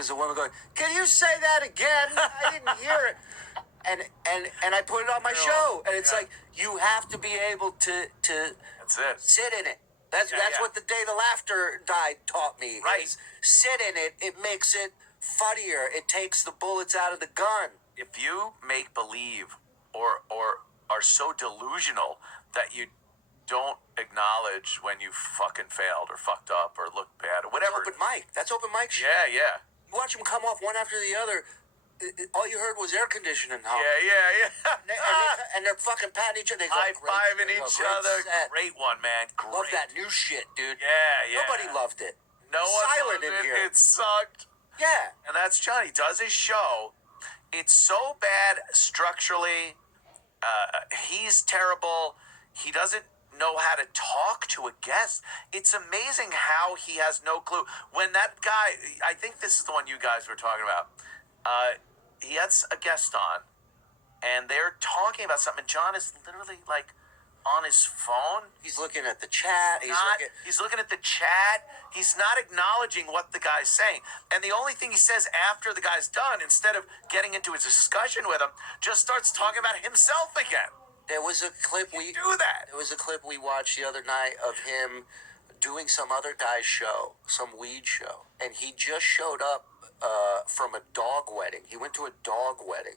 is a woman going, "Can you say that again? I didn't hear it." And I put it on my show, and it's like you have to be able to That's it. sit in it. That's what the day the laughter died taught me. Right. Is sit in it. It makes it funnier. It takes the bullets out of the gun. If you make believe or are so delusional that you don't acknowledge when you fucking failed or fucked up or looked bad or whatever. Open mic. That's open mic shit. Yeah. You watch them come off one after the other. All you heard was air conditioning. Yeah. And they're fucking patting each other. High-fiving each other. Set. Great one, man. Great. Love that new shit, dude. Yeah. Nobody loved it. No one Silent loved in it. here. It sucked. Yeah. And that's John. He does his show. It's so bad structurally. He's terrible. He doesn't know how to talk to a guest. It's amazing how he has no clue. When that guy, I think this is the one you guys were talking about. He had a guest on, and they're talking about something. John is literally like on his phone. He's looking at the chat. He's looking at the chat. He's not acknowledging what the guy's saying. And the only thing he says after the guy's done, instead of getting into a discussion with him, just starts talking about himself again. There was a clip do that. There was a clip we watched the other night of him doing some other guy's show, some weed show, and he just showed up from a dog wedding. He went to a dog wedding,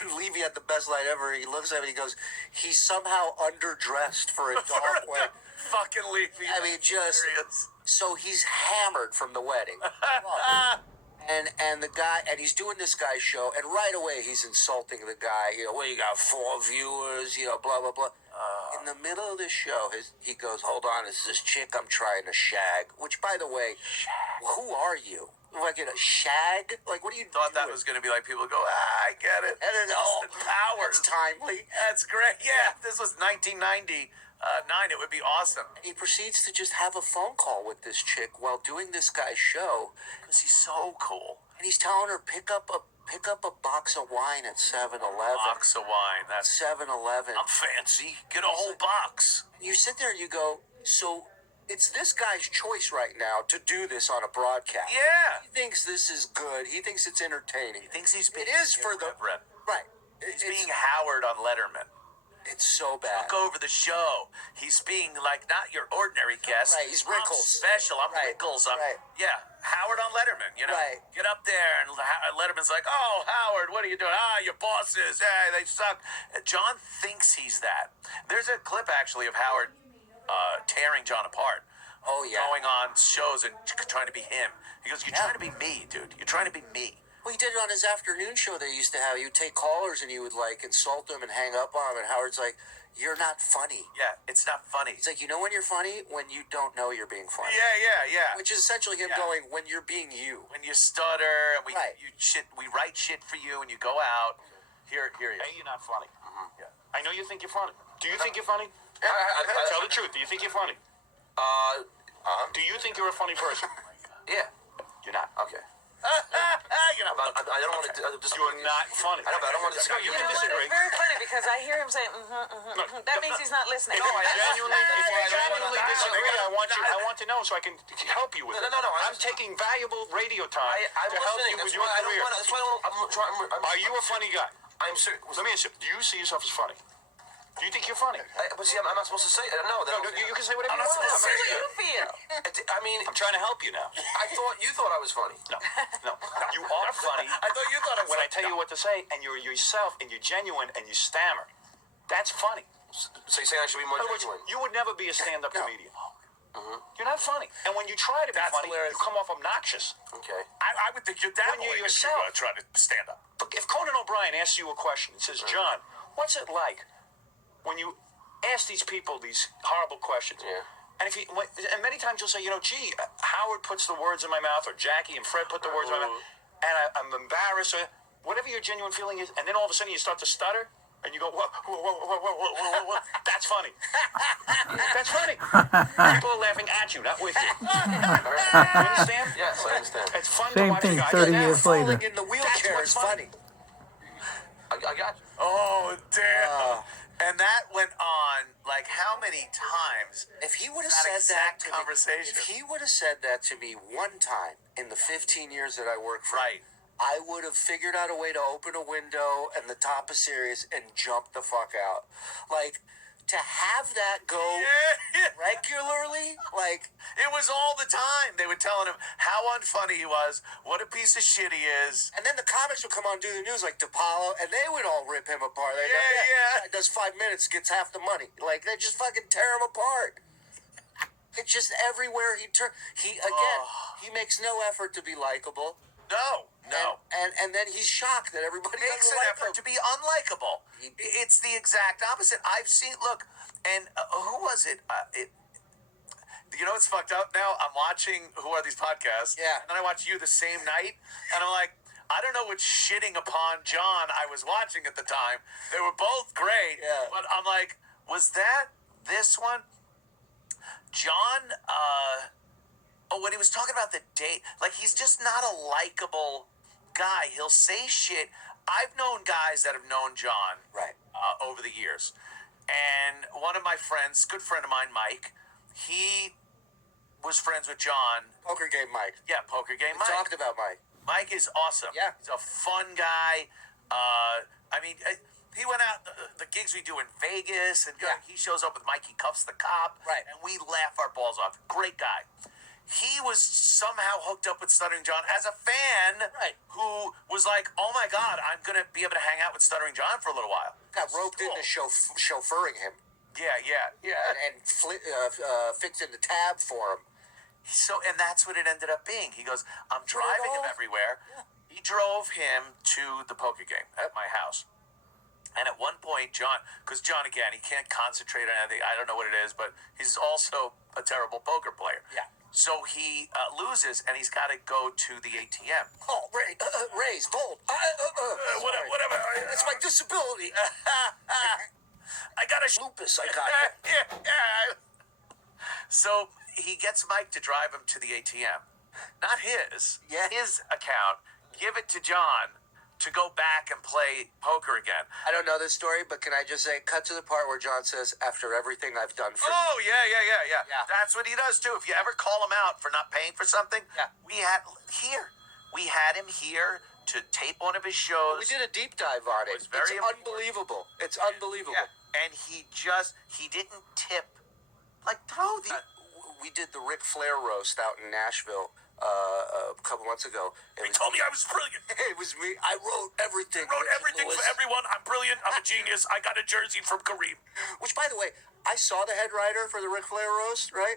and Levy had the best line ever. He looks at me, he goes, "He's somehow underdressed for a dog wedding." Fucking Levy. I mean, just so he's hammered from the wedding. And the guy, and he's doing this guy's show, and right away he's insulting the guy. You know, well, you got 4 viewers, you know, blah, blah, blah. In the middle of the show, he goes, "Hold on, it's this chick I'm trying to shag." Which, by the way, who are you? Like, a shag? Like, what are you Thought doing? that was going to be like, people go, I get it. And then, the powers. That's timely. That's great. Yeah, if this was 1999, it would be awesome. He proceeds to just have a phone call with this chick while doing this guy's show. Because he's so cool. And he's telling her, pick up a box of wine at 7-Eleven. Box of wine. That's 7-Eleven. I'm fancy. Get a whole box. You sit there and you go, so it's this guy's choice right now to do this on a broadcast. Yeah. He thinks this is good. He thinks it's entertaining. He thinks he's being... It is for the... Right. He's It's being Howard on Letterman. It's so bad. Took over the show. He's being like not your ordinary guest. Right, he's Rickles. I'm special. I'm Rickles. Yeah, Howard on Letterman, you know. Right. Get up there, and Letterman's like, "Oh, Howard, what are you doing? Your bosses, they suck." John thinks he's that. There's a clip, actually, of Howard tearing John apart. Oh, yeah. Going on shows and trying to be him. He goes, "You're trying to be me, dude. You're trying to be me." Well, he did it on his afternoon show they used to have. He would take callers and he would, like, insult them and hang up on them. And Howard's like, "You're not funny." Yeah, it's not funny. He's like, "You know when you're funny? When you don't know you're being funny." Yeah. Which is essentially him going, when you're being you. When you stutter, and we write shit for you, and you go out. Here he is. Hey, you're not funny. Mm-hmm. Yeah. I know you think you're funny. Do you think you're funny? Tell the truth. Do you think you're funny? Do you think you're a funny person? Yeah. You're not. Okay. You're not I don't want to disagree. You're not funny. I know, but I don't want to disagree. You You can know what? disagree. It's very funny because I hear him say, That means he's not listening. If you genuinely disagree, I I want to know so I can help you with it. No. I'm taking valuable radio time I'm to help listening. you with That's your why I don't career. want to. That's why I'm trying. Are you a funny guy? I'm serious. Let me ask you. Do you see yourself as funny? Do you think you're funny? But see, I'm not supposed to say it. No, You can say whatever I'm you not want. supposed to See say what you feel. I mean, I'm trying to help you now. you thought I was funny. No. You are funny. I thought you thought it was When I tell you what to say, and you're yourself, and you're genuine, and you stammer, that's funny. So you're saying I should be more In other words, genuine? you would never be a stand-up No. comedian. You're not funny. And when you try to be That's funny, hilarious. you come off obnoxious. Okay. I would think you're that When you're way if yourself. you try to stand up. If Conan O'Brien asks you a question and says, John, what's it like when you ask these people these horrible questions? Yeah. And and many times you'll say, gee, Howard puts the words in my mouth, or Jackie and Fred put the words in my mouth, and I'm embarrassed, or whatever your genuine feeling is, and then all of a sudden you start to stutter, and you go, whoa. That's funny. That's funny. People are laughing at you, not with you. You understand? Yes, I understand. It's fun Same to watch thing guys 30 laugh. years later. Falling in the wheelchair what's is funny. I got you. Oh, damn. And that went on Like, how many times? If he would have That said that exact to conversation. me, if he would have said that to me one time in the 15 years that I worked for, Right. I would have figured out a way to open a window and the top of Sirius and jump the fuck out. Like, to have that go Yeah. regularly, like, It was all the time. They were telling him how unfunny he was, what a piece of shit he is. and then the comics would come on, do the news like DePaulo, and they would all rip him apart. They'd go, Yeah. Does 5 minutes, gets half the money. Like, they just fucking tear him apart. It's just everywhere he turns. He makes no effort to be likable. No. And then he's shocked that everybody Makes doesn't an like effort him. to be unlikable. It's the exact opposite. I've seen, look, and who was it? You know what's fucked up now? I'm watching Who Are These Podcasts? Yeah. And then I watch you the same night, and I'm like, I don't know which shitting upon John I was watching at the time. They were both great. Yeah. But I'm like, was that this one? John, when he was talking about the date, like, he's just not a likable guy. He'll say shit. I've known guys that have known John Right. over the years. And one of my friends, good friend of mine, Mike, he was friends with John. Poker game Mike. Yeah, poker game We Mike. talked about Mike. Mike is awesome. Yeah. He's a fun guy. He went out, the gigs we do in Vegas, and Yeah. he shows up with Mikey Cuffs the Cop. Right. And we laugh our balls off. Great guy. He was somehow hooked up with Stuttering John as a fan, Right. who was like, oh my God, I'm going to be able to hang out with Stuttering John for a little while. Got roped into chauffeuring him Yeah. and fixing the tab for him. So, and that's what it ended up being. He goes, I'm driving him off. everywhere. Yeah. He drove him to the poker game at my house. And at one point, John, because John, again, he can't concentrate on anything. I don't know what it is, but he's also a terrible poker player. Yeah. So he loses, and he's got to go to the ATM. Oh, raise, bold. Sorry. Whatever. That's my disability. I got a Lupus, I got it. yeah. So he gets Mike to drive him to the ATM. Not his. Yeah. His account. Give it to John to go back and play poker again. I don't know this story, but can I just say, cut to the part where John says, after everything I've done for you. Oh, yeah. Yeah. That's what he does, too. If you ever call him out for not paying for something, Yeah. we had him here to tape one of his shows. We did a deep dive on it. was very It's important. unbelievable. It's unbelievable. Yeah. And he didn't tip. Like, throw the... We did the Ric Flair roast out in Nashville a couple months ago. He told me I was brilliant. It was me. I wrote everything. Wrote everything for everyone. I'm brilliant. I'm a genius. I got a jersey from Kareem. Which, by the way, I saw the head writer for the Ric Flair roast, right?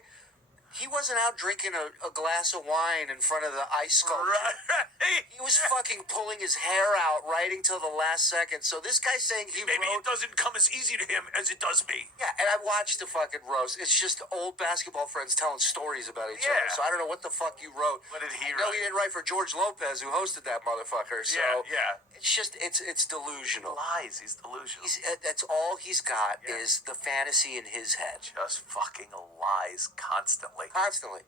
He wasn't out drinking a glass of wine in front of the ice sculpture. Right. He was fucking pulling his hair out, writing till the last second. So this guy's saying he Maybe wrote... it doesn't come as easy to him as it does me. Yeah, and I watched the fucking roast. It's just old basketball friends telling stories about each other. Yeah. So I don't know what the fuck you wrote. What did he I know write? he didn't write for George Lopez, who hosted that motherfucker. So Yeah. it's just it's delusional. Lies. He's delusional. That's all he's got is the fantasy in his head. Just fucking lies constantly. Constantly.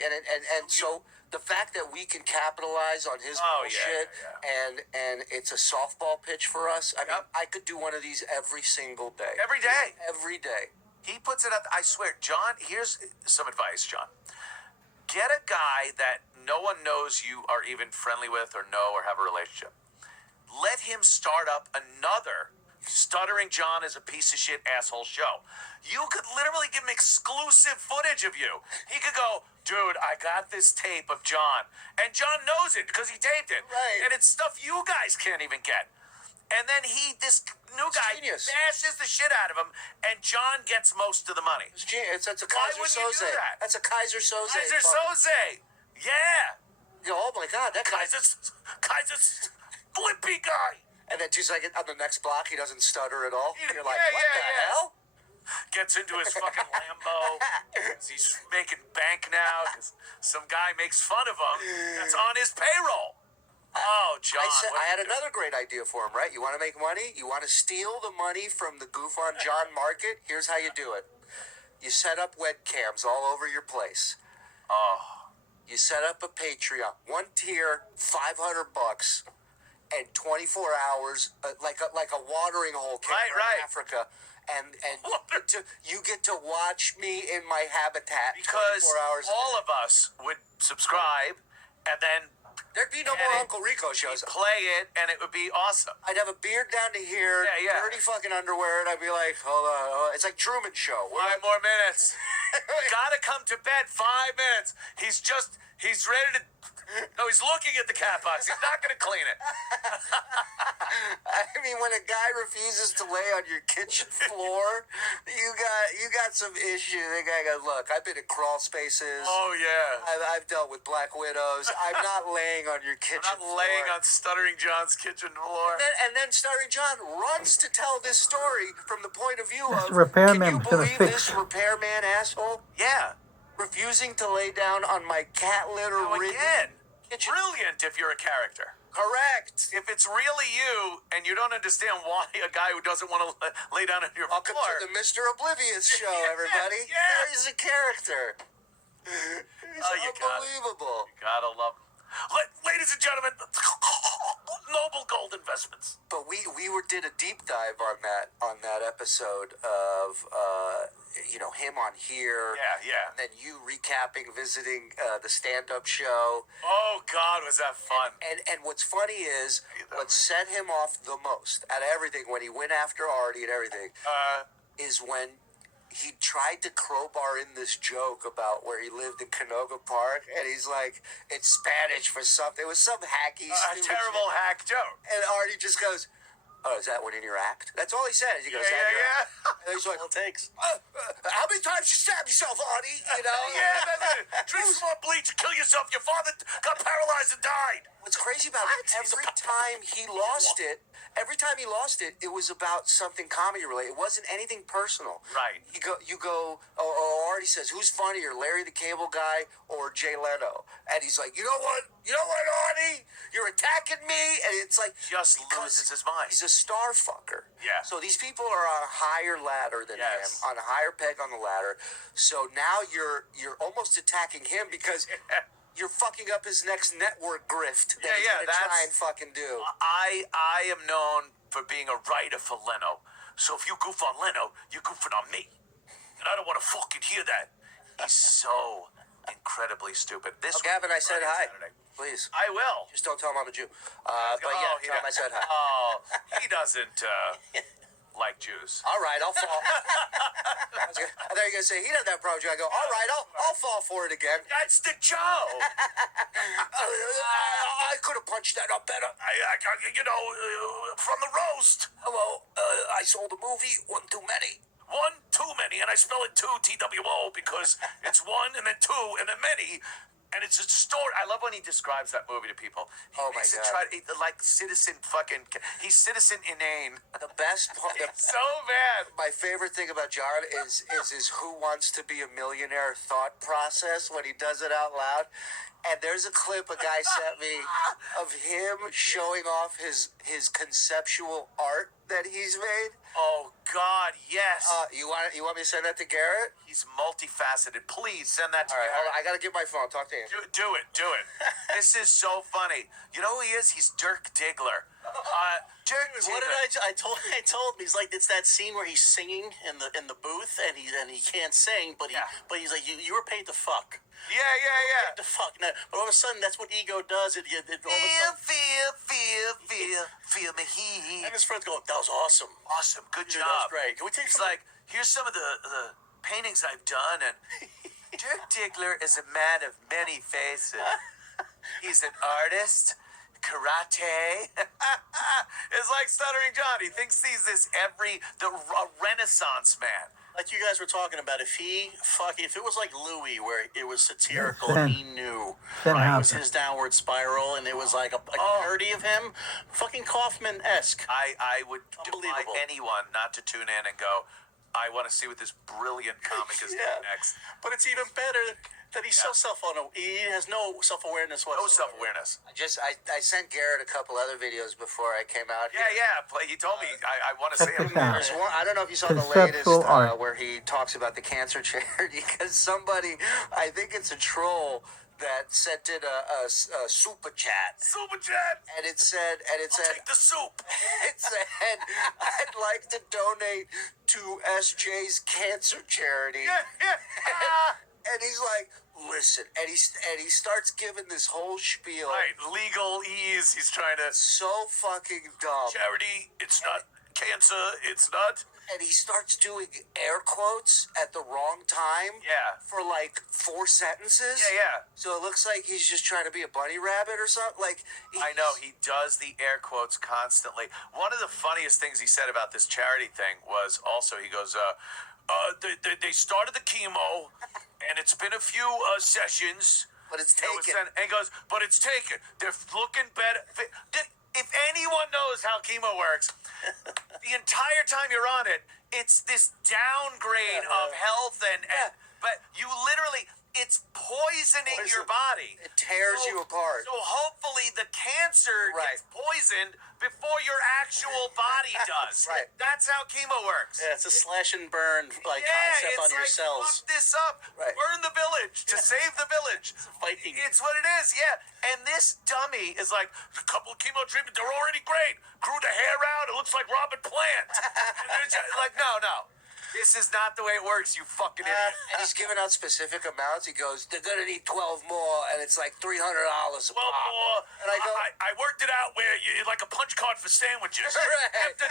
And so the fact that we can capitalize on his Oh, bullshit yeah. and it's a softball pitch for us. I mean, Yep. I could do one of these every single day. Every day. Every day. He puts it out. I swear, John, here's some advice, John. Get a guy that no one knows you are even friendly with or know or have a relationship. Let him start up another Stuttering John is a piece of shit asshole show. You could literally give him exclusive footage of you. He could go, dude, I got this tape of John. And John knows it because he taped it. Right. And it's stuff you guys can't even get. And then this new guy genius. bashes the shit out of him, and John gets most of the money. That's a Why Kaiser wouldn't you do Soze. that? That's a Kaiser Soze. Kaiser Soze. Yeah. Oh my God, that guy. Kaiser Flippy guy. And then 2 seconds on the next block, he doesn't stutter at all. You're like, Yeah, what yeah, the yeah. hell? Gets into his fucking Lambo. He's making bank now because some guy makes fun of him. That's on his payroll. Oh, John. I had another great idea for him, right? You want to make money? You want to steal the money from the Goof on John market? Here's how you do it. You set up webcams all over your place. Oh. You set up a Patreon. One tier, $500. And 24 hours, like a watering hole camera Right. in Africa. and you get to watch me in my habitat Because 24 hours. all of us would subscribe, and then There'd be no more Uncle Rico shows. play it, and it would be awesome. I'd have a beard down to here, Yeah. dirty fucking underwear, and I'd be like, hold on. It's like Truman Show. 5 more minutes. You gotta come to bed. 5 minutes. He's ready to. No, he's looking at the cat box. He's not gonna clean it. I mean, when a guy refuses to lay on your kitchen floor, you got some issue. The guy goes, look, I've been in crawl spaces. Oh yeah. I've dealt with black widows. I'm not laying on your kitchen I'm not floor. laying on Stuttering John's kitchen floor. And then Stuttering John runs to tell this story from the point of view of, repairman can you gonna believe fix this repairman asshole? Yeah. Refusing to lay down on my cat litter Now ridden again, kitchen. brilliant if you're a character. Correct. If it's really you and you don't understand why a guy who doesn't want to lay down on your Welcome floor. to the Mr. Oblivious show, everybody. Yeah. He's a character. He's You unbelievable. gotta love him. Ladies and gentlemen, Noble Gold Investments. But we did a deep dive on that episode of him on here. Yeah. And then you recapping, visiting the stand-up show. Oh God, was that fun? And what's funny is that what set him off the most out of everything when he went after Artie and everything is when he tried to crowbar in this joke about where he lived in Canoga Park, and he's like, it's Spanish for something. It was some hacky, A stupid terrible shit. hack joke. And Artie just goes, oh, is that one in your act? That's all he said. He goes, Yeah. And he's like, All it takes. how many times you stabbed yourself, Artie? You know? Yeah, that's it. Drink some more bleach and kill yourself. Your father got paralyzed and died. What's crazy about it, every time he lost it, it was about something comedy related. It wasn't anything personal. Right. You go, Artie says, who's funnier, Larry the Cable Guy or Jay Leno? And he's like, you know what, Artie? You're attacking me. And it's like, Just because loses his mind. he's a star fucker. Yeah. So these people are on a higher ladder than Yes. him, on a higher peg on the ladder. So now you're almost attacking him because you're fucking up his next network grift that he's gonna try and fucking do. I am known for being a writer for Leno. So if you goof on Leno, you're goofing on me. And I don't want to fucking hear that. He's so incredibly stupid. This Gavin, I said hi. Saturday. Please. I will. Just don't tell him I'm a Jew. But yeah, tell him I said hi. Oh, he doesn't like Jews. All right, I'll fall. I thought you were going to say, he doesn't have a problem. I go, all right, I'll fall for it again. That's the Joe. I could have punched that up better. From the roast. Hello, I sold a movie, one too many. One too many, and I spell it two TWO because it's one and then two and then many. And it's a story. I love when he describes that movie to people. He Oh, my makes it God. like citizen fucking. He's citizen inane. The best part, It's so bad. my favorite thing about John is his "Who Wants to Be a Millionaire" thought process when he does it out loud. And there's a clip a guy sent me of him showing off his conceptual art that he's made. Oh God, yes. You want me to send that to Garrett? He's multifaceted. Please send that to All right, me. hold on. I gotta get my phone. Talk to him. Do it. This is so funny. You know who he is? He's Dirk Diggler. Dirk Diggler. What did I told him he's like, it's that scene where he's singing in the booth and he can't sing, but he's like, you were paid to fuck. Yeah. Paid to fuck. Now, but all of a sudden that's what ego does. All of a sudden, Feel me heat. and his friends go, that was awesome. Awesome, good Dude, job. that was great. Can we take He's some? like, here's some of the paintings I've done, and Dirk Diggler is a man of many faces. He's an artist, karate. It's like Stuttering John. He thinks he's a Renaissance man. Like you guys were talking about, if it was like Louis, where it was satirical, Then- and he knew, then right? It was happened. his downward spiral, and it was like a parody of him, fucking Kaufman-esque. I would defy Unbelievable. anyone not to tune in and go, I want to see what this brilliant comic is doing next. But it's even better that he's so self-aware. He has no self-awareness No whatsoever. self-awareness. I sent Garrett a couple other videos before I came out here. Yeah. He told me I want to see Check him. this out. There's one, I don't know if you saw the Conceptual latest art. where he talks about the cancer charity because somebody, I think it's a troll, that sent in a super chat, Super chat. and it said, Take the soup. it said, I'd like to donate to SJ's cancer charity. And he's like, listen, and he starts giving this whole spiel. Right, legal ease. He's trying to So fucking dumb. charity. It's not cancer. It's not. And he starts doing air quotes at the wrong time. Yeah. For like 4 sentences. Yeah. So it looks like he's just trying to be a bunny rabbit or something. Like I know he does the air quotes constantly. One of the funniest things he said about this charity thing was also he goes, they started the chemo, and it's been a few sessions. But it's It was taken. and he goes, but it's taken. They're looking better. If anyone knows how chemo works, the entire time you're on it, it's this downgrade of health but you literally, it's poisoning your body. It tears you apart. So hopefully the cancer gets poisoned before your actual body does. Right. That's how chemo works. Yeah, it's a slash and burn concept it's on your like, cells. fuck this up. Right. Burn the village to save the village. Viking. It's what it is, yeah. And this dummy is like, a couple of chemo treatments, they're already great. Grew the hair out, it looks like Robert Plant. And they're just like, no. This is not the way it works, you fucking idiot. And he's giving out specific amounts. He goes, they're going to need 12 more, and it's like $300 a 12 pop. more. And I go, I worked it out where you like a punch card for sandwiches. Right. After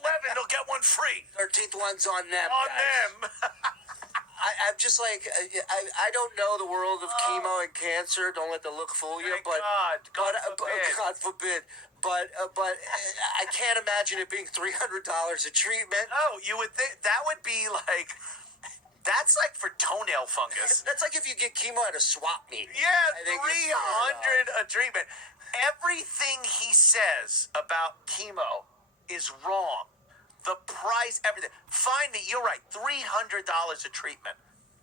11, they'll get one free. 13th one's on them, On guys. them. I'm just like, I don't know the world of chemo and cancer. Don't let the look fool you. Thank But God forbid. God forbid. But I can't imagine it being $300 a treatment. No, you would think that would be like, that's like for toenail fungus. That's like if you get chemo at a swap meet. Yeah, I think 300 a treatment. Everything he says about chemo is wrong. The price, everything. Find me, you're right, $300 a treatment.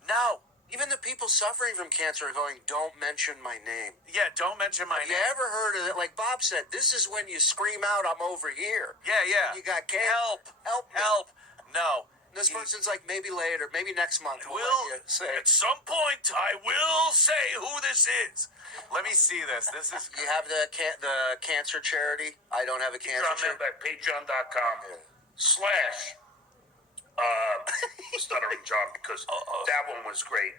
No. Even the people suffering from cancer are going, don't mention my name. Yeah, don't mention my Have you name. ever heard of it? Like Bob said, this is when you scream out, I'm over here. Yeah. You got cancer. Help. Help me. No. This person's like, maybe later, maybe next month. We'll let you say At it. some point, I will say who this is. Let me see this. This is You have the cancer charity. I don't have a cancer John charity. Membeck, patreon.com/stuttering John, because that one was great.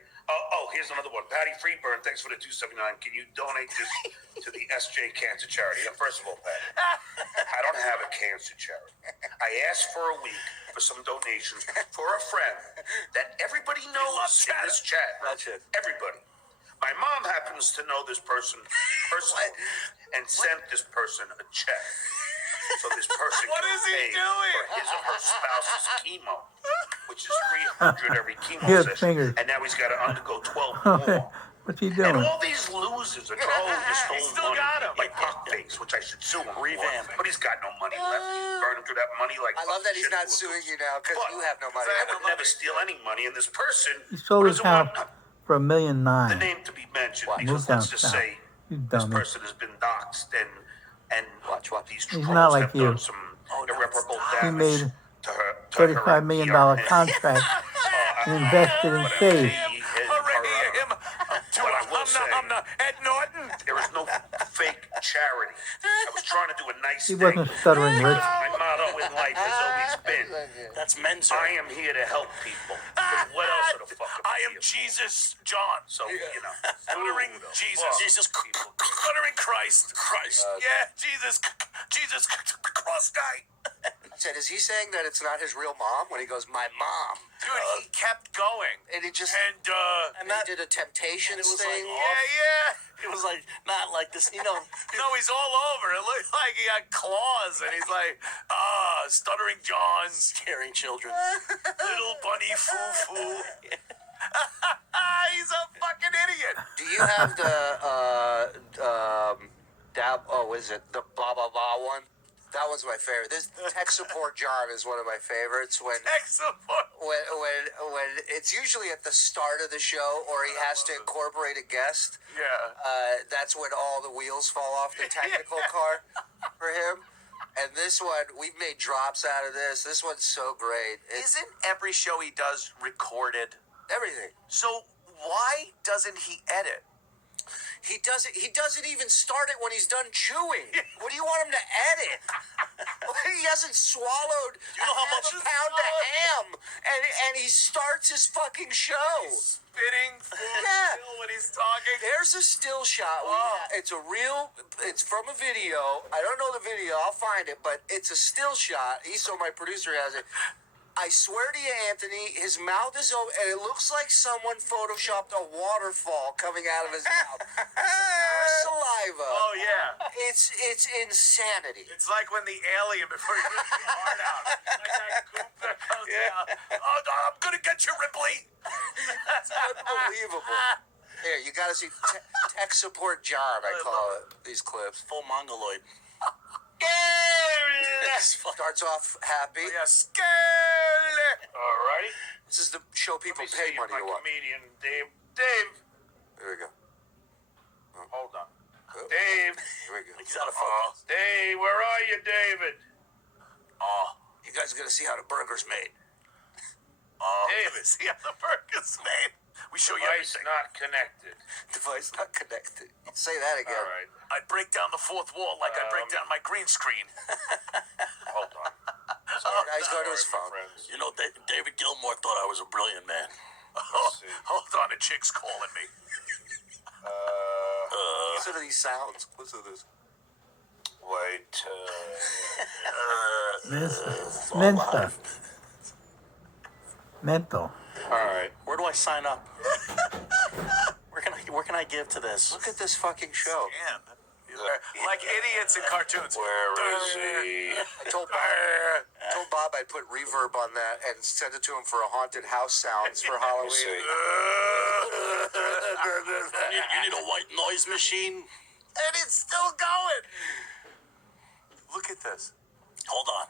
Here's another one. Patty Freeburn, thanks for the $2.79. Can you donate this to the SJ Cancer Charity? Now, first of all, Patty, I don't have a cancer charity. I asked for a week for some donations for a friend that everybody knows in this chat. That's it. Everybody. My mom happens to know this person personally and sent this person a check. So this person What can is he pay doing? for his or her spouse's chemo, which is $300 every chemo His session. fingers. And now he's got to undergo 12 more. What's he And doing? all these losers are you stole still money, got him. like Puckface, which I should sue him for. Revamp. But he's got no money left. He's burning through that money like I love that he's shit not to a suing goose. you now because But you have no money. I I have would no never money. steal any money, and this person He sold his doesn't house want for $1.9 million. the name to be mentioned because Moved down let's just south. say You this dummy. person has been doxxed and Watch. these He's trolls not like have you. done some irreparable He damage made to her. $35 million contract and invested in saved. hooray him. I'm not Ed Norton. There is no fake charity. I was trying to do a nice He thing. wasn't stuttering rich. My motto in life has always been, That's men's. I am here to help people. 'Cause what else are the fuck am I am here for? Jesus John. So, you know. Stuttering who the Jesus. fuck Jesus people Stuttering Christ. Yeah, Jesus cross guy. I said, is he saying that it's not his real mom when he goes, my mom? Dude, he kept going. And he just And he did a Temptations it was thing. like, yeah. It was like not like this, you know. No, he's all over. It looked like he had claws, and he's like, Stuttering John, Scaring children. little bunny foo-foo. He's a fucking idiot. Do you have the blah blah blah one? That one's my favorite. This tech support John is one of my favorites. When Excellent. it's usually at the start of the show, or he has to incorporate a guest. Yeah. That's when all the wheels fall off the technical car for him. And this one, we've made drops out of this. This one's so great. It's Isn't every show he does recorded? everything. So why doesn't he edit? He doesn't even start it when he's done chewing. What do you want him to edit? He hasn't swallowed You know how much a pound of ham, and he starts his fucking show. Spitting food Yeah. still when he's talking. There's a still shot. It's from a video. I don't know the video. I'll find it, but it's a still shot. My producer has it. I swear to you, Anthony, his mouth is open, and it looks like someone photoshopped a waterfall coming out of his mouth. Saliva. Oh yeah. It's insanity. It's like when the alien before he ripped your heart out. Like that goop that comes out. Oh no, I'm gonna get you, Ripley. It's unbelievable. Here, you got to see tech support John. I call it these clips. Full mongoloid. Starts off happy. Yeah, scary. All right. This is the show people Let me pay see if money my to watch. comedian Dave. Dave. Here we go. Hold on. Oh. Dave. Here we go. He's out of focus. Dave, where are you, David? You guys are gonna see how the burger's made. David. See how the burger's made. We show you Device everything. not connected. Device not connected. Say that again. All right. I break down the fourth wall like I break down my green screen. Hold on. Guys, go to his Sorry, my phone. friends. You know, David Gilmour thought I was a brilliant man. Let's see. Hold on, a chick's calling me. Listen to these sounds. Listen to this. Wait. This is mental. Mental. All right. Where do I sign up? Where can I give to this? Look at this fucking show. And like idiots in cartoons. Where is he? I told Bob I'd put reverb on that and send it to him for a haunted house sounds for Halloween. see. You need a white noise machine? And it's still going. Look at this. Hold on.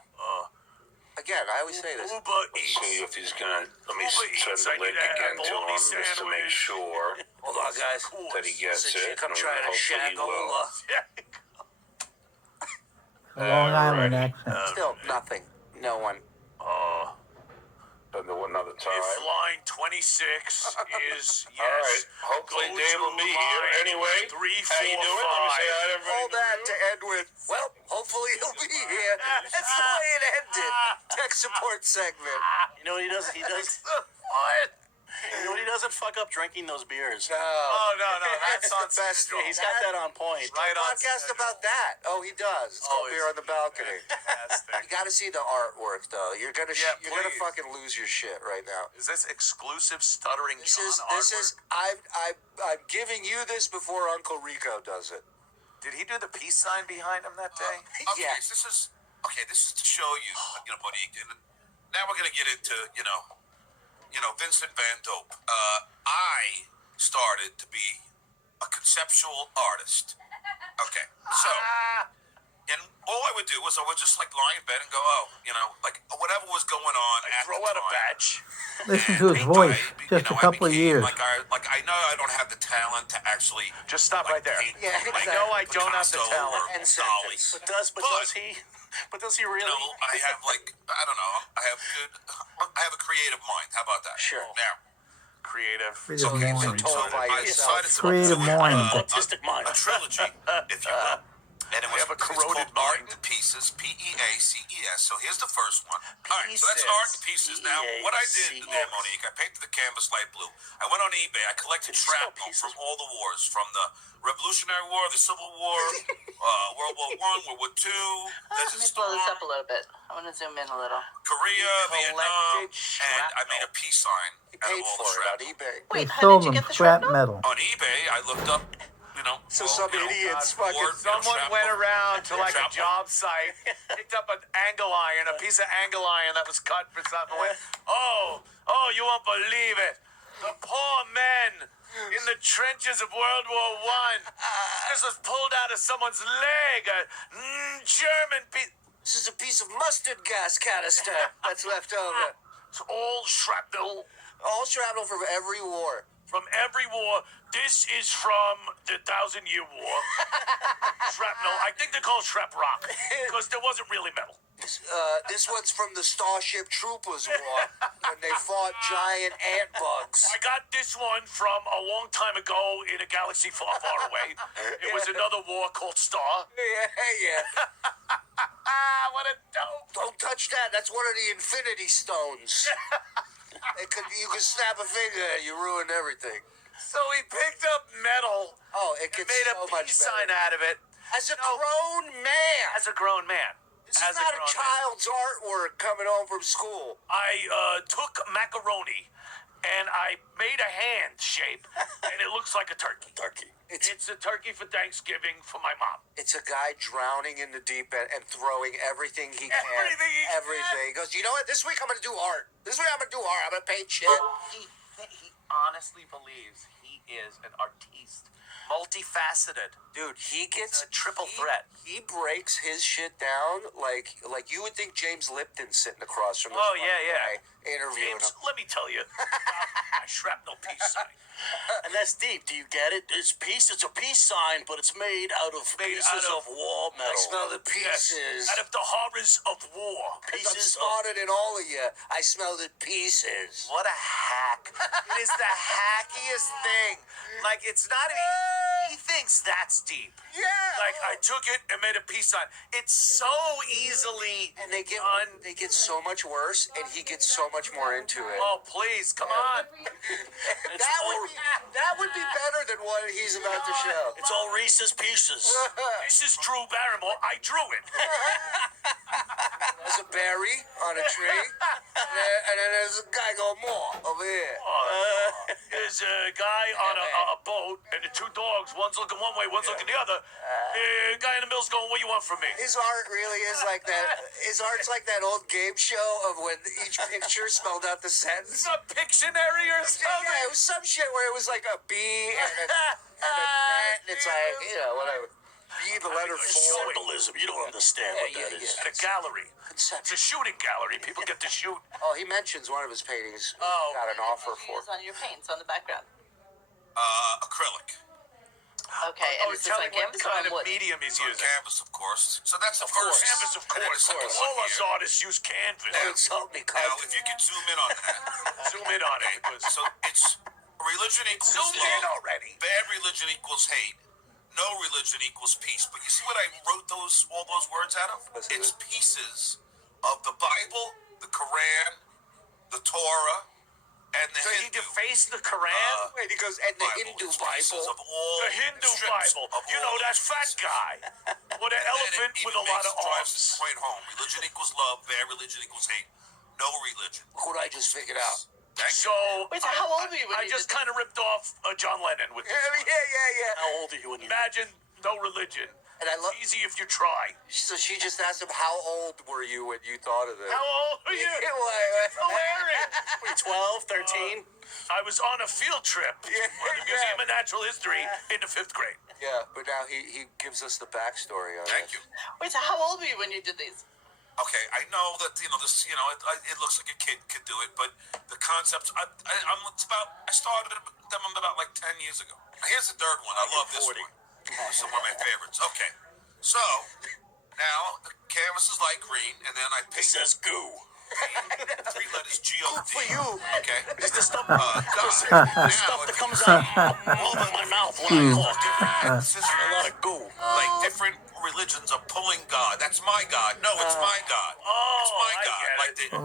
Again, I always say this. Uber See Eats. if he's gonna. Let me Uber send Eats, the I link need a again to bologna him just to make sandwich. sure Hold on, guys. that he gets Since you it. come and trying to hopefully shag he will. Long Island Alrighty. accent. Still nothing. No one. Another If time. line 26 is yes. All right. Hopefully go Dave to will be here. line Anyway, 3, 4, how you doing? Let me say hi to everybody. All that to end with, well, hopefully he'll be here. That's the way it ended. Tech support segment. You know what he does? What? You know what he doesn't fuck up drinking those beers. No. Oh, no, That's that's on the best. schedule. He's got that on point. Right on Podcast schedule. about that. Oh, he does. It's called Oh, Beer on the Balcony. Fantastic. You got to see the artwork, though. You're gonna Yeah, you're gonna please. fucking lose your shit right now. Is this exclusive stuttering This John is artwork? I'm giving you this before Uncle Rico does it. Did he do the peace sign behind him that day? Okay, Yes. this is to show you, Monique, and now we're gonna get into, Vincent Van Dope. I started to be a conceptual artist. Okay, so, and all I would do was I would just like lie in bed and go, whatever was going on at Throw the out a time. badge. Listen And to his I- voice. I- Just a I couple of became, years. I know I don't have the talent to actually. Just stop right there. paint, Yeah, like, I know I don't have the Picasso talent. or End Dali. sentence. But does he really? I have I don't know. I have a creative mind. How about that? Sure. Now, Creative. Creative okay, mind. Told by I yourself. decided to Creative do mind. Autistic mind. a trilogy, if you will. And it was have a it's corroded called Art mind. in Pieces, Peaces. So here's the first one. All right, so that's Pieces. Art in Pieces. Now, what I did there, Monique, I painted the canvas light blue. I went on eBay. I collected Did you spell shrapnel pieces? from all the wars, from the Revolutionary War, the Civil War, World War I, World War II, Let Desert me blow this up Storm, a little bit. I want to zoom in a little. Korea, Vietnam, collected and I made a peace sign He out paid of all for the it on shrapnel. eBay. They Wait, how sold did you them get the scrap shrapnel? metal. On eBay, I looked up, Some idiots fucking. Someone went around to like a shrapnel. job site, picked up an angle iron, a piece of angle iron that was cut for something. Went, oh, you won't believe it. The poor men in the trenches of World War I. This was pulled out of someone's leg. A German piece. This is a piece of mustard gas canister that's left over. It's all shrapnel. All shrapnel from every war. from every war. This is from the 1,000-Year War. Shrapnel. I think they call it shrap rock because there wasn't really metal. This one's from the Starship Troopers War when they fought giant ant bugs. I got this one from a long time ago in a galaxy far, far away. It was another war called Star. Yeah. What a dope. Don't touch that. That's one of the Infinity Stones. You can snap a finger and you ruin everything. So he picked up metal Oh, it and gets made so a much peace better. sign out of it. As a grown man. As a grown man. This is not a child's artwork coming home from school. I took macaroni and I made a hand shape and it looks like a turkey. It's a turkey for Thanksgiving for my mom. It's a guy drowning in the deep end and throwing everything he can. Everything he can. He goes, you know what? This week I'm going to do art. I'm going to paint shit. He honestly believes he is an artiste. Multifaceted. Dude, he gets a triple threat. He breaks his shit down like you would think James Lipton's sitting across from this Oh, yeah. guy interviewing James, him. let me tell you about my shrapnel peace sign. And that's deep. Do you get it? It's a peace sign, but it's made out of pieces of war I metal. smell the pieces. Out of the horrors of war. I'm Pieces of smarter than all of you. I smell the pieces. What a hack. It is the hackiest thing. Like, it's not even... He thinks that's deep. Yeah. Like, I took it and made a peace sign. It's so easily And they get done. so much worse, and he gets so much more into it. Oh, please, come on. That would be better than what he's about to show. It's all Reese's Pieces. This is Drew Barrymore. I drew it. There's a berry on a tree, and then there's a guy going more over here. There's a guy on a boat, and the two dogs, one's looking one way, one's looking the other. The guy in the middle's going, what do you want from me? His art really is like that. His art's like that old game show of when each picture spelled out the sentence. It's a Pictionary or something. Yeah, it was some shit where it was like a bee and a net, and it's like, whatever. Be the letter It's four. symbolism. You don't understand what that is. At a gallery. It's a shooting gallery. People get to shoot. Oh, he mentions one of his paintings. Oh. Got an offer for. Reviews on your paints on the background. Acrylic. Okay, and Oh, is this tell on me what canvas or kind on of wood? medium he's On using. canvas, of course. So that's the Of course. first. Canvas, of And then the course. second All one us here. artists use canvas. Don't insult me, Now, cunt. if you could zoom in on that. Zoom in on it. So it's religion equals Zoom in love. already. Bad religion equals hate. No religion equals peace. But you see what I wrote all those words out of? Listen to It's it. pieces of the Bible, the Quran, the Torah, and the So he Hindu. defaced the Quran? Wait, he goes, and the Bible. Hindu It's pieces Bible. of all The Hindu strips Bible. of You know, all that these fat pieces. guy with an And elephant it with even a lot of drives this arms. point home. Religion equals love. Bad religion equals hate. No religion. What I just figured out. Thank So, Wait, so how old were you when I you just did kind of ripped off John Lennon with this one. Yeah. How old are you when you Imagine no religion. And I love. It's easy if you try. So she just asked him, "How old were you when you thought of this?" How old are you? Hilarious. 12, 13? I was on a field trip to the Museum of Natural History in the 5th grade. Yeah, but now he gives us the backstory on Thank it. you. Wait, so how old were you when you did these? Okay, I know that this. It looks like a kid could do it, but the concepts. I started them about like 10 years ago. Here's the third one. I love this one. This is one of my favorites. Okay, so now the canvas is light green, and then I It paint says goo. 3 letters G-O-D. For you. Okay. It's the stuff, God. stuff that comes out all over my mouth when I talk. This is A lot of goo. like different religions are pulling God. That's my God. No, it's my God. It's my I God. get Like it. the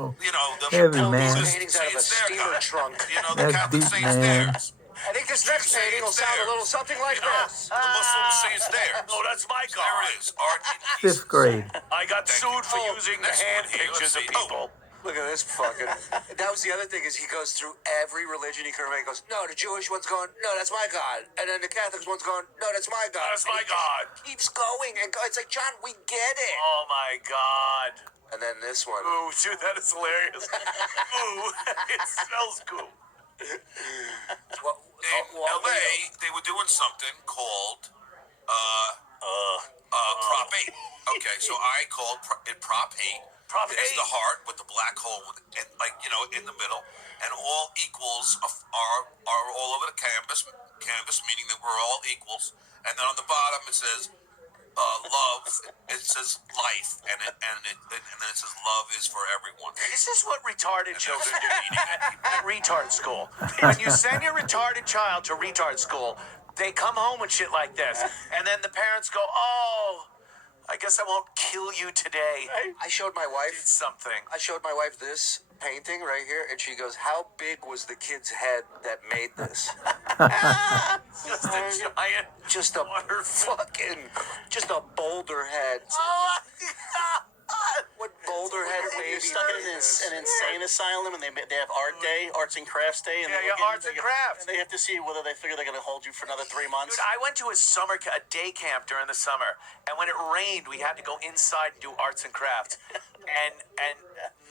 Heavy, Buddhists man. Paintings out say of a it's their steamer God. trunk. The That's Catholics deep, say it's man. theirs. I think this next painting will sound a little something like this. The Muslims say it's theirs. No, that's my There God. it is. Art in pieces. 5th grade. I got sued for Oh, using the next hand one here. pictures of Let's see. people. Look at this fucking. That was the other thing is he goes through every religion he can remember. He goes, no, the Jewish one's going, no, that's my God, and then the Catholic one's going, no, that's my God. That's And my he just God. keeps going and it's like John, we get it. Oh my God. And then this one. Ooh, dude, that is hilarious. Ooh, it smells goo. What, In LA, they were doing something called Prop 8. Okay, so I called it Prop 8. Prop is 8. the heart with the black hole, and in the middle, and all equals are all over the canvas. Canvas meaning that we're all equals, and then on the bottom it says love. It says life, and then it says love is for everyone. This is what retarded children do at retard school. When you send your retarded child to retard school, they come home with shit like this, and then the parents go, "Oh, I guess I won't kill you today." I showed my wife Did something. I showed my wife this painting right here, and she goes, "How big was the kid's head that made this?" Just a giant. Just a just a boulder head. Oh, What boulder head You're baby? stuck in an insane asylum, and they have art day, arts and crafts day, and Yeah, they yeah, arts and crafts. and they have to see whether they figure they're going to hold you for another 3 months. Dude, I went to a day camp during the summer, and when it rained, we had to go inside and do arts and crafts. And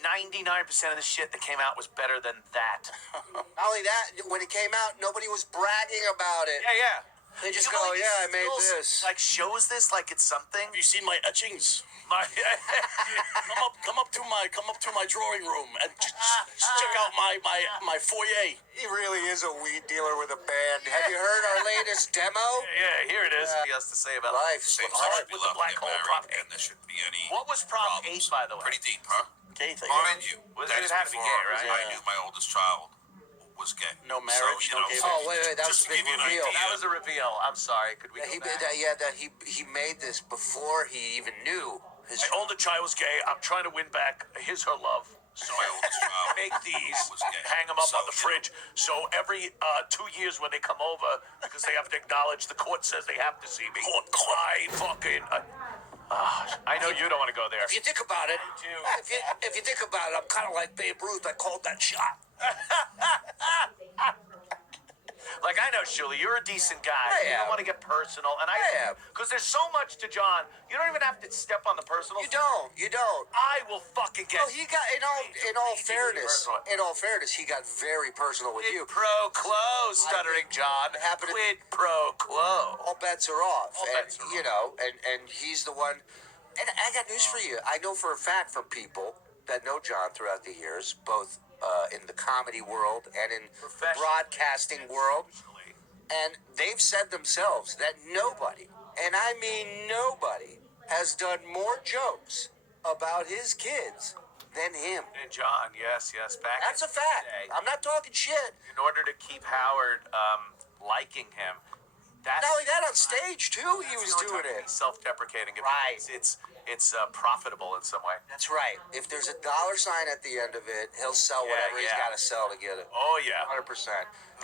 99% of the shit that came out was better than that. Not only that, when it came out, nobody was bragging about it. Yeah, yeah. They just You go, know, like, "Yeah, I made still, this." Like, shows this like it's something. Have you seen my etchings? My, Come up to my drawing room and just check out my foyer. He really is a weed dealer with a band. Have you heard our latest demo? yeah, here it is. He has to say about Life. Same Art sex should be with the allowed black to get hole, married, Prop 8. and there shouldn't be any. What was Prop 8, problems. by the way? Pretty deep, huh? Okay, Mind you, Was that it is had to be before gay, right? I knew my oldest child was gay. No marriage, So, no gay Oh, wait, that just was a to big give you an reveal. idea. That was a reveal. I'm sorry. Could we He go back? he made this before he even knew his. My older child was gay. I'm trying to win back his, her love. So My oldest child make these, was gay. hang them up So, on the fridge. So every 2 years when they come over, because they have to acknowledge the court says they have to see me. I fucking. I know you don't want to go there. If you think about it, if you think about it, I'm kind of like Babe Ruth. I called that shot. Like, I know, Shuli, you're a decent guy. I You am. don't want to get personal. And I am. Because there's so much to John. You don't even have to step on the personal. You don't. I will fucking get. Oh, he got in all fairness, personal. he got very personal with you. Quid pro quo, stuttering John. Happened to- Quid pro quo. All bets are off. All and, bets are you know, and he's the one. And I got news for you. I know for a fact from people that know John throughout the years, both in the comedy world and in the broadcasting world, and they've said themselves that nobody, and I mean nobody, has done more jokes about his kids than him. And John, yes. Back That's in a fact. the day, I'm not talking shit. in order to keep Howard liking him. That's Not only that, on stage too, he was the only doing time it. he's self-deprecating. Right. It's profitable in some way. That's right. If there's a dollar sign at the end of it, he'll sell Yeah, whatever he's yeah. got to sell to get it. Oh yeah. 100%.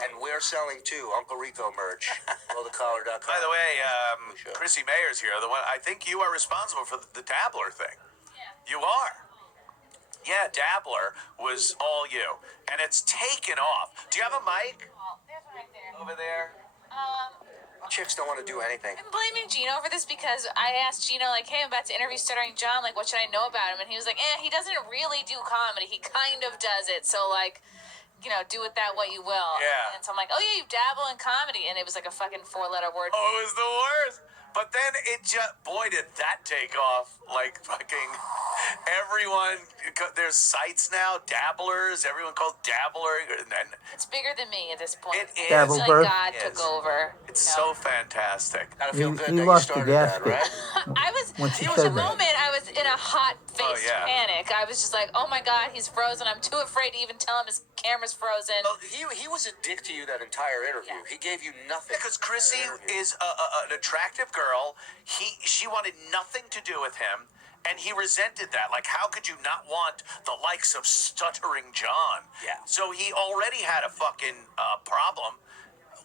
And we're selling too, Uncle Rico merch. BlowTheCollar.com. By the way, Chrissy Mayer's here. The one I think you are responsible for the Dabbler thing. Yeah. You are. Yeah, Dabbler was all you, and it's taken off. Do you have a mic There's one right there. over there? Chicks don't want to do anything. I'm blaming Gino for this because I asked Gino, like, hey, I'm about to interview Stuttering John. Like, what should I know about him? And he was like, he doesn't really do comedy. He kind of does it. So, like, you know, do with that what you will. Yeah. And so I'm like, oh, yeah, you dabble in comedy. And it was like a fucking 4-letter word. Oh, it was the worst. But then it just, boy, did that take off. Like, fucking everyone, there's sites now, Dabblers, everyone calls Dabbler. And It's bigger than me at this point. it is. Dabble It's birth. like God It took is. over. It's you know? so fantastic. Gotta feel He- good he that you lost the started that, gasket. right? I was, When she there was a said that. moment I was in a hot-faced yeah. panic. I was just like, oh my God, he's frozen. I'm too afraid to even tell him his camera's frozen. Well, he was a dick to you that entire interview. Yeah. He gave you nothing. Because Chrissy Interview. is an attractive girl. She wanted nothing to do with him, and he resented that. Like, how could you not want the likes of Stuttering John? Yeah. So he already had a fucking problem.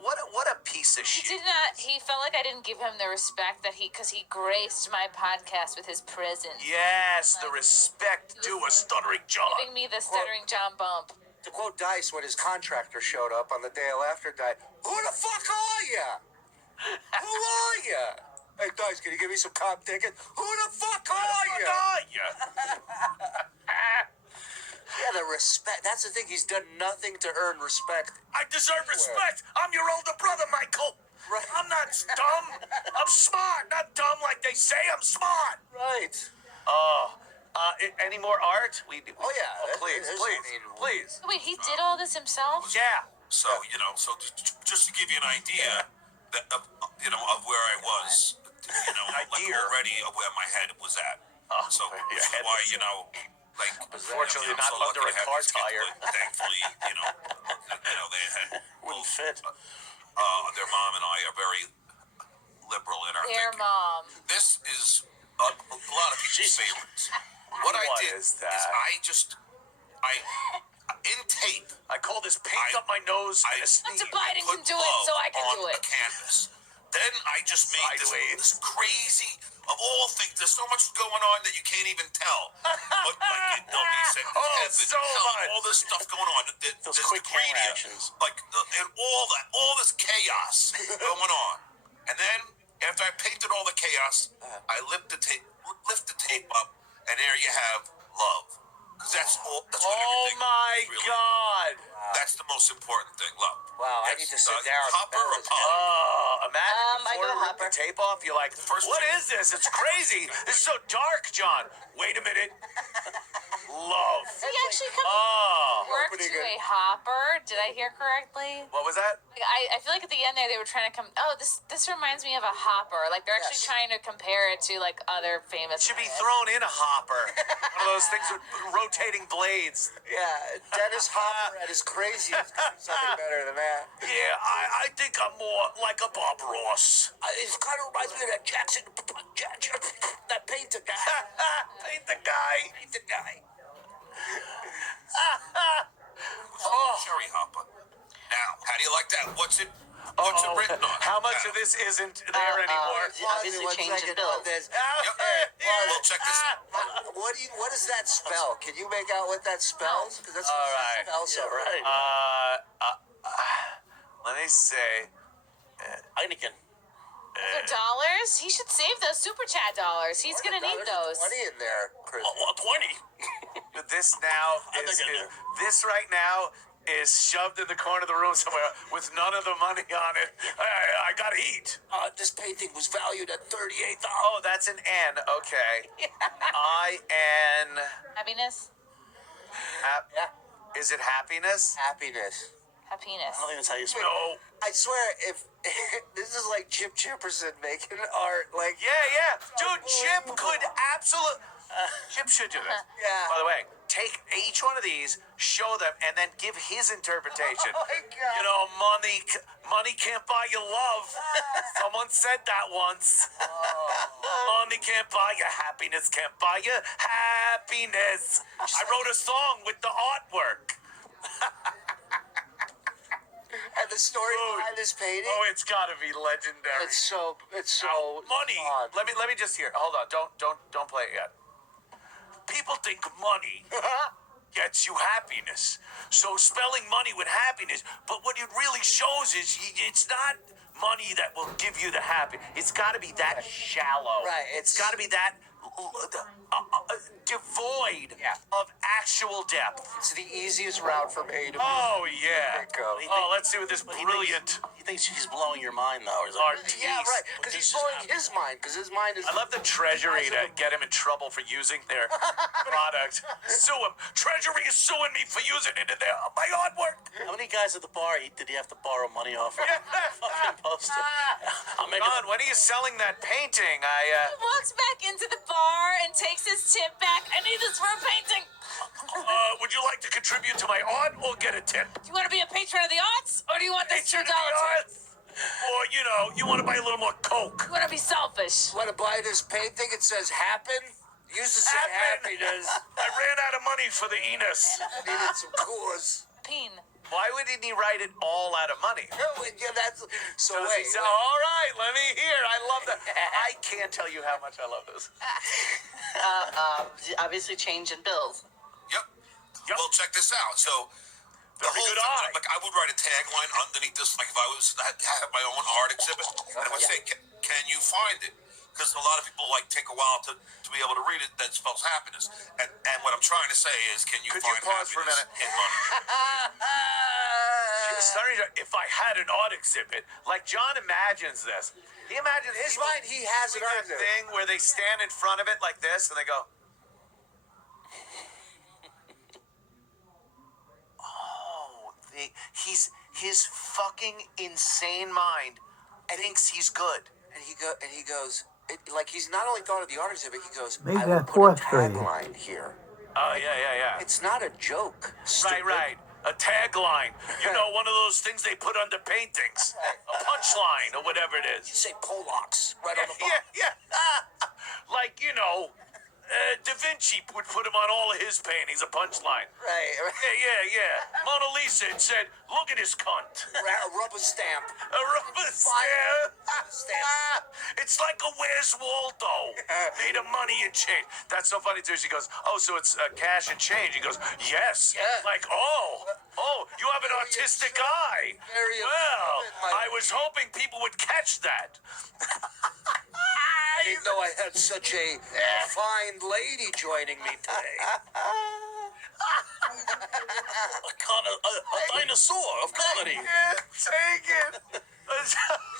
What a piece of He shit. did not. He felt like I didn't give him the respect that because he graced my podcast with his presence, Yes, the respect due a Stuttering John. giving me the Stuttering John bump. To quote Dice when his contractor showed up on the day after Dice, who the fuck are ya? Who are ya? Hey Dice, can you give me some comp tickets? Who the fuck are ya? Yeah, the respect. That's the thing. He's done nothing to earn respect. I deserve respect. I'm your older brother, Michael. Right. I'm not dumb. I'm smart, not dumb like they say I'm smart. Right. Oh, Any more art? Oh yeah. Please. Wait, he did all this himself? Yeah. So just to give you an idea that of where I was, like already of where my head was at. So which is why like Unfortunately, I'm not so lucky under a to have car these kids, tire. but thankfully, they had Wouldn't fit. their mom and I are very liberal in our Their thinking. mom. This is a lot of people's favorites. What I did is that? I in tape. I call this paint up my nose and a sneeze. Hunter Biden Put can do it, so I can on do it. a canvas. Then I just made Sideways. this crazy of all things. There's so much going on that you can't even tell. But like there'll be heaven, so hell, much. all this stuff going on. Those There's quick the camera media, actions. and all this chaos going on. And then after I painted all the chaos, I lift the tape up, and there you have love. Because that's all. That's what everything really. God! That's the most important thing, love. Wow, I Yes, need to sit down. Hopper or Polly? Imagine I before go you rip the Hopper. tape off, you're like, First what thing- is this? It's crazy. This is so dark, John. Wait a minute. Love. So he actually come work pretty to good. a hopper. Did I hear correctly? What was that? Like, I feel like at the end there they were trying to come. Oh, this reminds me of a hopper. Like they're actually Yes. trying to compare it to like other famous. Should be thrown in a hopper. One of those things with rotating blades. Yeah, Dennis Hopper at his craziest. Something better than that. Yeah, I think I'm more like a Bob Ross. It kind of reminds me of that Jackson, that painter guy. Paint the guy. Painter guy. Cherry hopper. Now, how do you like that? What's it written on? How much of this isn't there anymore? Obviously changing bills. Well, check this out. What does that spell? Can you make out what that spells? Because that's All what right. that spells. Right. Let me say. Heineken. For dollars, he should save those super chat dollars. He's gonna need those. 20 in there, Chris. Oh, well, 20. This now I think I do. this right now is shoved in the corner of the room somewhere with none of the money on it. I gotta eat. This painting was valued at $38. Oh, that's an N. Okay. I-N. Happiness. Yeah. Is it happiness? Happiness. Happiness. I don't think that's how you spell. No. I swear, if this is like Chip Chipperson making art, like Yeah. Dude, Chip could absolutely. Chip should do this. Yeah. By the way, take each one of these, show them, and then give his interpretation. Oh my God. You know, money can't buy you love. Someone said that once. Money can't buy you happiness. Can't buy you happiness. I wrote a song with the artwork. and the story behind this painting. Oh, it's gotta be legendary. It's so Money. fun. Let me just hear. Hold on. Don't play it yet. People think money gets you happiness. So spelling money with happiness, but what it really shows is it's not money that will give you the happiness. It's got to be that shallow. Right, It's got to be that devoid of actual depth. It's the easiest route from A to B. Oh yeah. Think of. Oh, let's see what this brilliant He thinks he's blowing your mind, though. Is that artiste. Yeah, right. Because he's blowing his mind. Because his mind is. I love the Treasury to get him in trouble for using their product. Sue him. Treasury is suing me for using it in my artwork. How many guys at the bar did he have to borrow money off? Fucking poster. I'll make Don, when are you selling that painting? He walks back into the bar and takes his tip back. I need this for a painting. Would you like to contribute to my art or get a tip? Do you want to be a patron of the arts, or do you want this $2 Patron of the tip? arts? Or, you want to buy a little more Coke. You want to be selfish? Want to buy this painting? It says happen. Uses it happiness. I ran out of money for the Enos. Needed some cores. Peen. Why wouldn't he write it all out of money? Yeah, that's so. Does Wait, he say, all right, let me hear. I love that. I can't tell you how much I love this. Obviously changing bills. Yep. Well, check this out. So, the Very whole good thing, eye. like I would write a tagline underneath this, like if I was to have my own art exhibit, and I would say, "Can you find it?" Because a lot of people take a while to be able to read it. That spells happiness, and what I'm trying to say is, can you Could find you pause for a happiness minute? in money? Sorry, if I had an art exhibit, like John imagines this. He imagines his people mind. He has an doing art that exhibit. thing where they stand in front of it like this and they go, his fucking insane mind thinks he's good. And he goes, like he's not only thought of the audience, but he goes, Maybe I would that put a fourth grade. tagline here. Oh, yeah. It's not a joke. Stupid. Right. A tagline. You know, one of those things they put under paintings. A punchline or whatever it is. You say Polacks right on the bottom. Yeah. Like, you know, Da Vinci would put him on all of his paintings, a punchline. Right. Yeah. Mona Lisa had said, look at this cunt. A rubber stamp. A rubber stamp. It's like a Where's Waldo made of money and change. That's so funny too. She goes, oh, so it's cash and change. He goes, yes. Yeah. Like, oh, you have an autistic eye. Very Well, observant, I was hoping people would catch that. I didn't know I had such a fine lady joining me today. A dinosaur of comedy. Take it.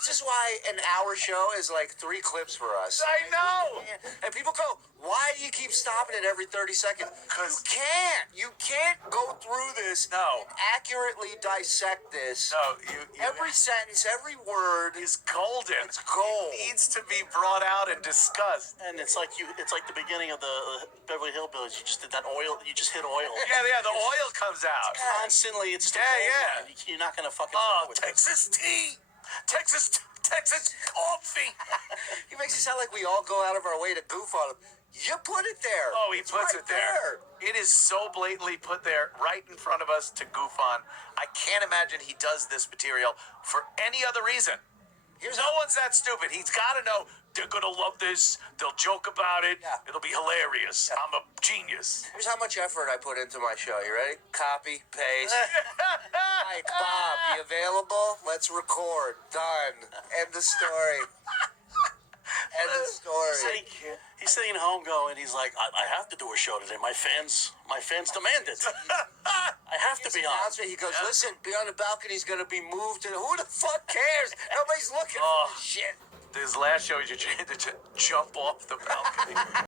This is why an hour show is like 3 clips for us. I know. And people go, why do you keep stopping it every 30 seconds? You can't go through this No. and accurately dissect this. No, Every sentence, every word is golden. It's gold. It needs to be brought out and discussed. And it's like the beginning of the Beverly Hillbillies. You just did that oil. You just hit oil. Yeah, the oil comes out. Constantly, it's the Yeah. You're not gonna fucking. Oh, with Texas tea. Texas coffee. He makes it sound like we all go out of our way to goof on him. You put it there. Oh, he It's puts right it there. It is so blatantly put there right in front of us to goof on. I can't imagine he does this material for any other reason. No one's that stupid. He's got to know they're going to love this. They'll joke about it. Yeah. It'll be hilarious. Yeah. I'm a genius. Here's how much effort I put into my show. You ready? Copy, paste. Mike, Bob, you available? Let's record. Done. End the story. End the story. He's sitting at home going, he's like, I have to do a show today. My fans demand it. I have to be on. Announcement, he goes, listen, be on the balcony. He's going to be moved. Who the fuck cares? Nobody's looking for this shit. This last show, you had to jump off the balcony.